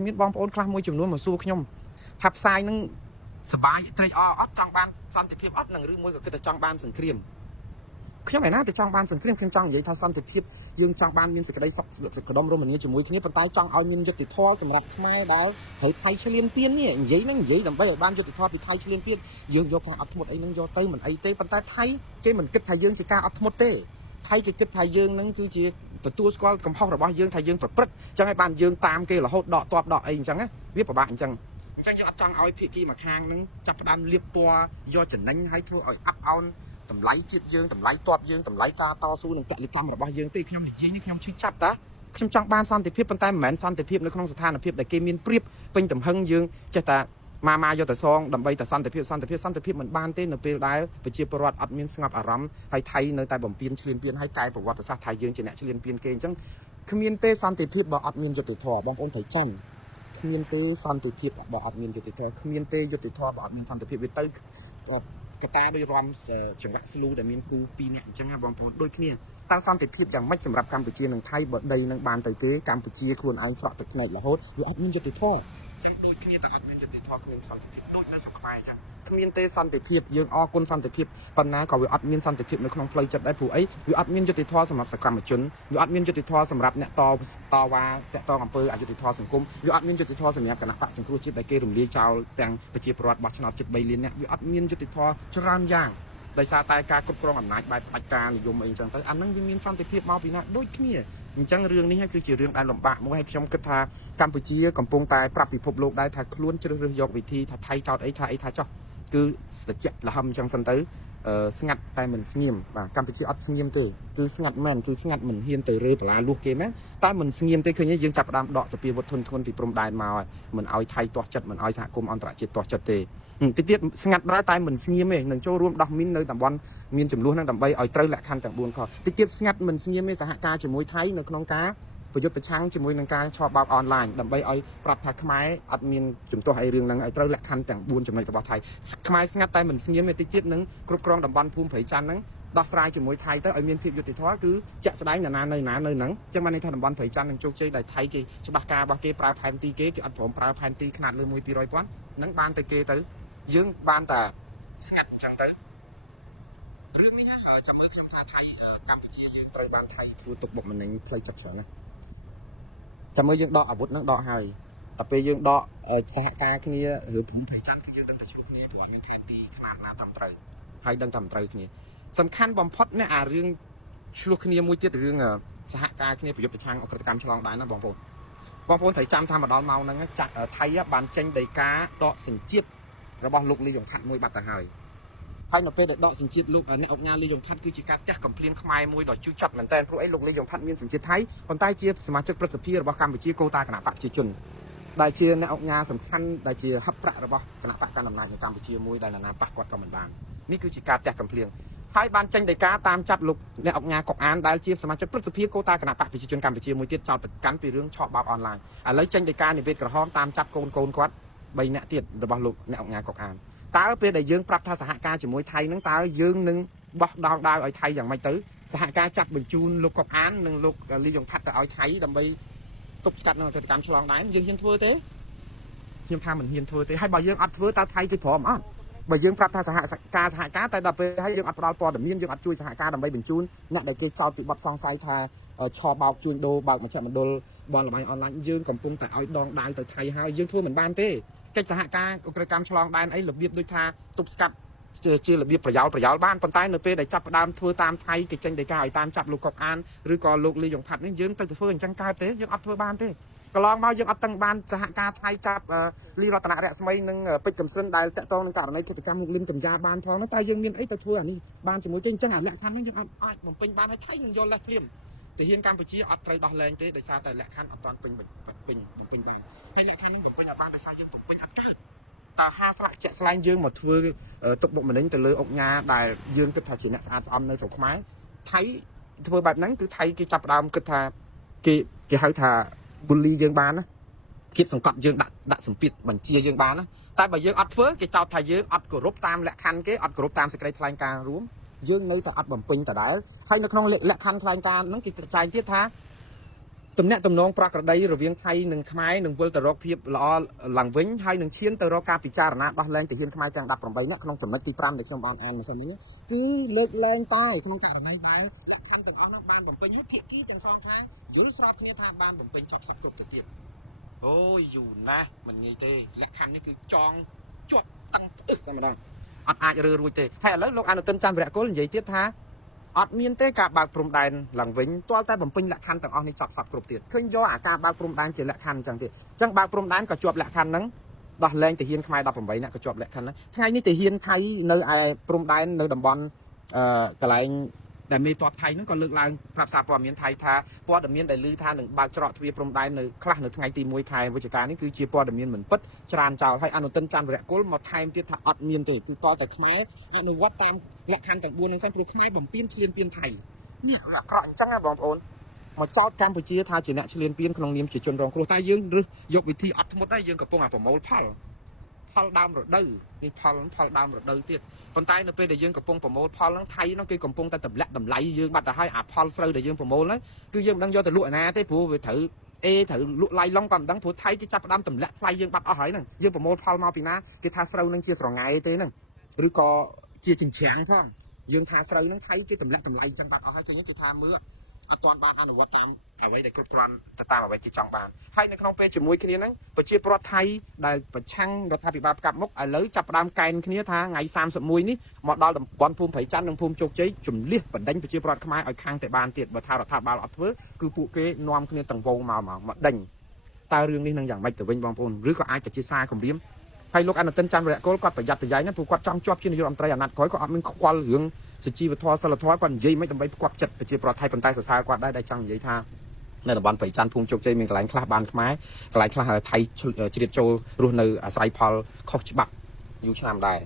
មានបងប្អូនខ្លះមួយចំនួនមកសួរខ្ញុំថាផ្សាយនឹងសបាយត្រេកអរអត់ចង់បានសន្តិភាពអត់នឹងរឿងមួយក៏គិតតែចង់បានសង្គ្រាមខ្ញុំឯណាទៅចង់បានសង្គ្រាមខ្ញុំចង់និយាយថាសន្តិភាពយើងចង់បានមានសេចក្តីសុខសេចក្តីរមនាជាមួយគ្នាប៉ុន្តែចង់ឲ្យមានយុត្តិធម៌សម្រាប់ខ្មែរដែលត្រូវថៃឈ្លានពាននេះនិយាយនឹងនិយាយដើម្បីឲ្យបានយុត្តិធម៌ពីថៃឈ្លានពានយើងយកខាងអត់ធ្មត់អីនឹងយកទៅមិនអីទេប៉ុន្តែថៃគេមិនគិតថាយើងជាការអត់ធ្មត់ទេថៃគេគិតថាយើងនឹងគឺជាទទួលស្គាល់កំហុសរបស់យើងថាយើងប្រព្រឹត្តអញ្ចឹងឲ្យបានយើងតាមគេរហូតដកតបដកអីអញ្ចឹងណាវាពិបាកអញ្ចឹងយើងអត់ចង់ឲ្យភាគីមួយខាងនឹងចាប់ផ្ដើមលៀបពណ៌យកចំណេញឲ្យធ្វើឲ្យអាប់អោនតម្លៃជាតិយើងតម្លៃតបយើងតម្លៃការតស៊ូនឹងកលិកម្មរបស់យើងទេខ្ញុំនិយាយនេះខ្ញុំឈឺចាប់តាខ្ញុំចង់បានសន្តិភាពប៉ុន្តែមិនមែនសន្តិភាពនៅក្នុងស្ថានភាពដែលគេមានព្រៀបពេញទំហឹងយើងចេះតែមកយកតែសងដើម្បីតែសន្តិភាពមិនបានទេនៅពេលដែលប្រជាពលរដ្ឋអត់មានស្ងប់អារម្មណ៍ហើយថៃនៅតែបំពេញឈ្លានពានហើយកែប្រវត្តិសាស្ត្រថៃយើងជាអ្នកឈ្លានពានគេអញ្ចឹងគ្មានទេសន្តិភាពបើអត់មានយុត្តិធម៌បងប្អូនត្រូវចាំគ្មានទេសន្តិភាពបើអត់មានយុត្តិធម៌គ្មានទេយុត្តិធម៌បើអត់មានសន្តិភាពវាទៅកតាដោយរំចង្វាក់ស្លូដែលមានគូ2នាក់អញ្ចឹងណាបងប្អូនដូចគ្នាតើសន្តិភាពយ៉ាងម៉េចសម្រាប់កម្ពុជានិងថៃបើដីនឹងបានទៅទេកម្ពុជាខ្លួនឯងស្រក់ទឹកភ្នែករហូតវាអត់មានយុត្តិធម៌ចឹងដូចគ្នាតែអត់មានយុត្តិធម៌គ្មានសន្តិភាពដូចនៅស្រុកខ្មែរចឹងគ្មានទេសន្តិភាពយើងអរគុណសន្តិភាពប៉ុន្តែក៏វាអត់មានសន្តិភាពនៅក្នុងផ្លូវចិត្តដែរព្រោះអីវាអត់មានយុត្តិធម៌សម្រាប់សកម្មជនវាអត់មានយុត្តិធម៌សម្រាប់អ្នកតវ៉ាតាក់ទងអំពើអយុត្តិធម៌សង្គមវាអត់មានយុត្តិធម៌សម្រាប់គណៈបកសង្គ្រោះជាតិដែលគេរំលាយចោលទាំងប្រជាពលរដ្ឋបោះឆ្នោតជិត3លានអ្នកវាអត់មានយុត្តិធម៌ច្រើនយ៉ាងដោយសារតែការគ្រប់គ្រងអំណាចបែបផ្ដាច់ការនិយមអីចឹងទៅអានឹងវាមានសន្តិភាពមកពីណាដូចគ្នាអញ្ចឹងរឿងនេះគឺជារឿងដែលលំបាកមួយហើយខ្ញុំគិតថាកម្ពុជាកំពុងតែប្រាប់ពិភពលោកដែរថាខ្លួនជ្រើសរើសយកវិធីថាថៃចោតអីថាចោះគឺស្ទាក់លហឹមអញ្ចឹងសិនទៅស្ងាត់តែមិនស្ងៀមបាទកម្ពុជាអត់ស្ងៀមទេគឺស្ងាត់មែនគឺស្ងាត់មិនហ៊ានទៅរើបលាលួសគេមែនតែមិនស្ងៀមទេឃើញយើងចាប់ផ្ដើមដកសពាវុធធនធ្ងន់ពីព្រំដែនមកហើយមិនឲ្យថៃទាស់ចិត្តមិនឲ្យសហគមន៍អន្តរជាតិទាស់ចិត្តទេតិចទៀតស្ងាត់ដែរតែមិនស្ងៀមទេនឹងចូលរួមដោះមីននៅតំបន់មានចំនួនហ្នឹងដើម្បីឲ្យត្រូវលក្ខខណ្ឌទាំង4ខតិចទៀតស្ងាត់មិនស្ងៀមទេសហការជាមួយថៃនៅក្នុងការប្រយុទ្ធប្រឆាំងជាមួយនឹងការឆបបោកអនឡាញដើម្បីឲ្យប្រាប់ថាខ្មែរអត់មានជំទាស់អីរឿងហ្នឹងឲ្យត្រូវលក្ខខណ្ឌទាំង4ចំណុចរបស់ថៃខ្មែរស្ងាត់តែមិនស្ងៀមទេតិចទៀតនឹងគ្រប់គ្រងតំបន់ភូមិព្រៃច័ន្ទហ្នឹងដោះស្រាយជាមួយថៃទៅឲ្យមានភាពយុត្តិធម៌គឺជាក់ស្ដែងណានៅហ្នឹងចឹងបានន័យថាតំបន់ព្រៃច័ន្ទនឹងជោគជ័យដែលថៃគេច្បាស់ការរបស់គេប្រើផែនទីគេអត់ព្រមប្រើផែនទីខ្នាតលើ1-200,000ហ្នឹងបានទៅគេទៅយើងបានតែស្ងាត់អញ្ចឹងទៅរឿងនេះចាំមើលខ្ញុំថាថៃកម្ពុជាយើងត្រូវបានថៃធ្វើទុកបុកម្នេញផ្លូវចិត្តច្រើនណាស់ចាំមើលយើងដកអាវុធហ្នឹងដកហើយតែពេលយើងដកសហការគ្នាឬភូមិព្រៃច័ន្ទគឺយើងដឹងតែឆ្លោះគ្នាព្រោះអត់មានផែនទីខ្នាតណាត្រឹមត្រូវហើយដឹងតែមិនត្រូវគ្នាសំខាន់បំផុតនេះអារឿងឆ្លោះគ្នាមួយទៀតរឿងសហការគ្នាប្រយុទ្ធប្រឆាំងអក្រិតកម្មឆ្លងដែនណាបងប្អូនត្រូវចាំថាមកដល់ម៉ោងហ្នឹងចាក់ថៃបានចេញដីកាដកសញ្ជាតិរបស់លោកលីយ៉ុងថាត់មួយបាត់ទៅហើយនៅពេលដែលដកសញ្ជាតិលោកអ្នកអង្គការលីយ៉ុងថាត់គឺជាការផ្ទះកំភ្លៀងខ្មែរមួយដ៏ជឿជាក់មែនតើព្រោះអីលោកលីយ៉ុងថាត់មានសញ្ជាតិថៃប៉ុន្តែជាសមាជិកព្រឹទ្ធសភារបស់កម្ពុជាកូតាគណៈបកប្រជាជនដែលជាអ្នកអង្គការសំខាន់ដែលជាហឹបប្រាក់របស់គណៈបកកណ្ដាលអំណាចនៅកម្ពុជាមួយដែលណាប៉ះគាត់ក៏មិនបាននេះគឺជាការផ្ទះកំភ្លៀងហើយបានចេញដីកាតាមចាប់លោកអ្នកអង្គការកុកអានដែលជាសមាជិកព្រឹទ្ធសភាកូតាគណៈបកប្រជាជនកម្ពុជាមួយទៀតចោទប្រកាន់ពីរឿងឆបោកអនឡាញឥឡូវចេញដីកានិវេតក្រហមតាមចាប់កូនគាត់3នាក់ទៀតរបស់លោកអ្នកអង្គការកុកអានតើពេលដែលយើងប្រាប់ថាសហការជាមួយថៃហ្នឹងតើយើងនឹងបោះដោលដាវឲ្យថៃយ៉ាងម៉េចទៅសហការចាប់បញ្ជូនលោកកុកអាននិងលោកលីយ៉ុងថាត់ទៅឲ្យថៃដើម្បីទប់ស្កាត់នៅប្រតិកម្មឆ្លងដែនយើងហ៊ានធ្វើទេខ្ញុំថាមិនហ៊ានធ្វើទេហើយបើយើងអត់ធ្វើតើថៃគេព្រមអត់បើយើងប្រាប់ថាសហការតែដល់ពេលហើយយើងអត់ផ្ដល់ព័ត៌មានយើងអត់ជួយសហការដើម្បីបញ្ជូនអ្នកដែលគេចោទពីបទសង្ស័យថាឆបោកជួញដូរបើកមជ្ឈមណ្ឌលបនលបែងអនឡាញយើងកំពុងតែឲ្យដងដាវទៅថៃហើយយើងធ្វើមិនបានទេកិច្ចសហការអក្រិតកម្មឆ្លងដែនអីរបៀបដូចថាទប់ស្កាត់ជារបៀបប្រយោលបានប៉ុន្តែនៅពេលដែលចាប់ផ្ដើមធ្វើតាមថៃគេចេញដីកាឲ្យតាមចាប់លោកកុកអានឬក៏លោកលីយ៉ុងផាត់នេះយើងទៅធ្វើអញ្ចឹងកើតទេយើងអត់ធ្វើបានទេកន្លងមកយើងអត់ទាំងបានសហការថៃចាប់លីរតនៈរស្មីនិងពេជ្រកំសិនដែលតាក់ទងនឹងករណីកិច្ចកម្មមុខលឹមចម្យ៉ាបានផងតែយើងមានអីទៅធ្វើអានេះបានជាមួយគេអញ្ចឹងអាលក្ខខណ្ឌហ្នឹងយើងអាចបំពេញបានហើយថៃនឹងយល់លេះភ្លាមទាហានកម្ពុជាអត់ត្រូវដោះលែងទេដោយសារតែលក្ខខណ្ឌអត់ទាន់ពេញបានហើយលក្ខខណ្ឌនេះបំពេញអត់បានដោយសារយើងបំពេញអត់កើតតើ50ស្លាកជាក់ស្លែងយើងមកធ្វើទុកបុកម្នេញទៅលើអង្គការដែលយើងគិតថាជាអ្នកស្អាតស្អំនៅស្រុកខ្មែរថៃធ្វើបែបហ្នឹងគឺថៃគេចាប់ផ្ដើមគិតថាគេហៅថា bully យើងបានណាគៀបសង្កត់យើងដាក់សម្ពាធបញ្ជាយើងបានណាតែបើយើងអត់ធ្វើគេចោទថាយើងអត់គោរពតាមលក្ខខណ្ឌគេអត់គោរពតាមសេចក្តីថ្លែងការណ៍រួមយើងនៅតែអត់បំពេញដដែលហើយនៅក្នុងលក្ខខណ្ឌថ្លែងការណ៍ហ្នឹងគេចែងទៀតថា តំណាក់តំណងប្រក្រតីរវាងថៃនិងខ្មែរនឹងវិលទៅរកភាពល្អឡើងវិញហើយនឹងឈានទៅរកការពិចារណាដោះលែងទាហានខ្មែរទាំង18នាក់ក្នុងចំណុចទី5ដែលខ្ញុំបានអានម្សិលនេះគឺលើកលែងតែក្នុងករណីដែលលក្ខខណ្ឌទាំងអស់នោះបានបំពេញហើយភាគីទាំងសងខាងយល់ស្របគ្នាថាបានបំពេញចប់សពគ្រប់ទៅទៀតអូយយូរណាស់មិនងាយទេលក្ខខណ្ឌនេះគឺចងជាប់តាំងផ្អឹកតែម្ដងអត់អាចរើរួចទេហើយឥឡូវលោកអនុទិនច័ន្ទវរៈគុលនិយាយទៀតថាអត់មានទេការបើកព្រំដែនឡើងវិញទាល់តែបំពេញលក្ខខណ្ឌទាំងអស់នេះចប់សពគ្រប់ទៀតឃើញយកអាការបើកព្រំដែនជាលក្ខខណ្ឌអញ្ចឹងទៀតអញ្ចឹងបើកព្រំដែនក៏ជាប់លក្ខខណ្ឌហ្នឹងដោះលែងទាហានខ្មែរ18នាក់ក៏ជាប់លក្ខខណ្ឌហ្នឹងថ្ងៃនេះទាហានថៃនៅឯព្រំដែននៅតំបន់កន្លែងដែលមេតបថៃហ្នឹងក៏លើកឡើងប្រាប់សារព័ត៌មានថៃថាព័ត៌មានដែលឮថានឹងបើកច្រកទ្វារព្រំដែននៅខ្លះនៅថ្ងៃទី1ខែវិច្ឆិកានេះគឺជាព័ត៌មានមិនពិតច្រើនចោលហើយអនុទិនច័ន្ទវរៈគុលមកថែមទៀតថាអត់មានទេគឺតតែខ្មែរអនុវត្តតាមលក្ខខណ្ឌទាំង4ហ្នឹងសិនព្រោះខ្មែរបំពេញឈ្លានពានថៃនេះវាអាក្រក់អញ្ចឹងណាបងប្អូនមកចោតកម្ពុជាថាជាអ្នកឈ្លានពានក្នុងនាមជាជនរងគ្រោះតែយើងរើសយកវិធីអត់ធ្មត់ដែរយើងកំពុងប្រមូលផលដើមរដូវនេះផលដើមរដូវទៀតប៉ុន្តែនៅពេលដែលយើងកំពុងប្រមូលផលហ្នឹងថៃហ្នឹងគេកំពុងតែទម្លាក់តម្លៃយើងបាត់ទៅហើយអាផលស្រូវដែលយើងប្រមូលហ្នឹងគឺយើងមិនដឹងយកទៅលក់ឯណាទេព្រោះវាត្រូវត្រូវលក់ឡៃឡុងក៏មិនដឹងព្រោះថៃគេចាប់ផ្ដើមទម្លាក់ថ្លៃយើងបាត់អស់ហើយហ្នឹងយើងប្រមូលផលមកពីណាគេថាស្រូវហ្នឹងជាស្រងាយទេហ្នឹងឬក៏ជាចិញ្ច្រាំងផងយើងថាស្រូវហ្នឹងថៃគេទម្លាក់តម្លៃអញ្ចឹងបាត់អស់ហើយគេថាមើលអត់ទាន់បានអនុវត្តតាមអ្វីដែលគ្រប់គ្រាន់ទៅតាមអ្វីគេចង់បានហើយនៅក្នុងពេលជាមួយគ្នាហ្នឹងប្រជាពលរដ្ឋថៃដែលប្រឆាំងរដ្ឋាភិបាលផ្កាប់មុខឥឡូវចាប់ផ្ដើមកែនគ្នាថាថ្ងៃ31នេះមកដល់តំបន់ភូមិព្រៃច័ន្ទនិងភូមិជោគជ័យជំលះបណ្ដេញប្រជាពលរដ្ឋខ្មែរឲ្យខាងតែបានទៀតបើថារដ្ឋាភិបាលអត់ធ្វើគឺពួកគេនាំគ្នាទាំងវងមកដេញតើរឿងនេះនឹងយ៉ាងម៉េចទៅវិញបងប្អូនឬក៏អាចជាសារគម្រាមហើយលោកអនុទិនច័ន្ទវរៈគុលគាត់ប្រយ័ត្នប្រយែងណាព្រោះគាត់ចង់ជាប់ជានាយករដ្ឋមន្ត្រីអាណត្តិក្រោយគាត់អត់មានខ្វល់រឿងសុជីវធម៌សិលធម៌គាត់និយាយមិនដើម្បីផ្គប់ចិត្តប្រជាពលរដ្ឋថៃប៉ុន្តែសរសើរគាត់ដែរដែលចង់និយាយថានៅតំបន់ព្រៃច័ន្ទភូមិជោគជ័យមានកន្លែងខ្លះបានខ្មែរកន្លែងខ្លះថៃជ្រៀតចូលរស់នៅអាស្រ័យផលខុសច្បាប់យូរឆ្នាំដែរ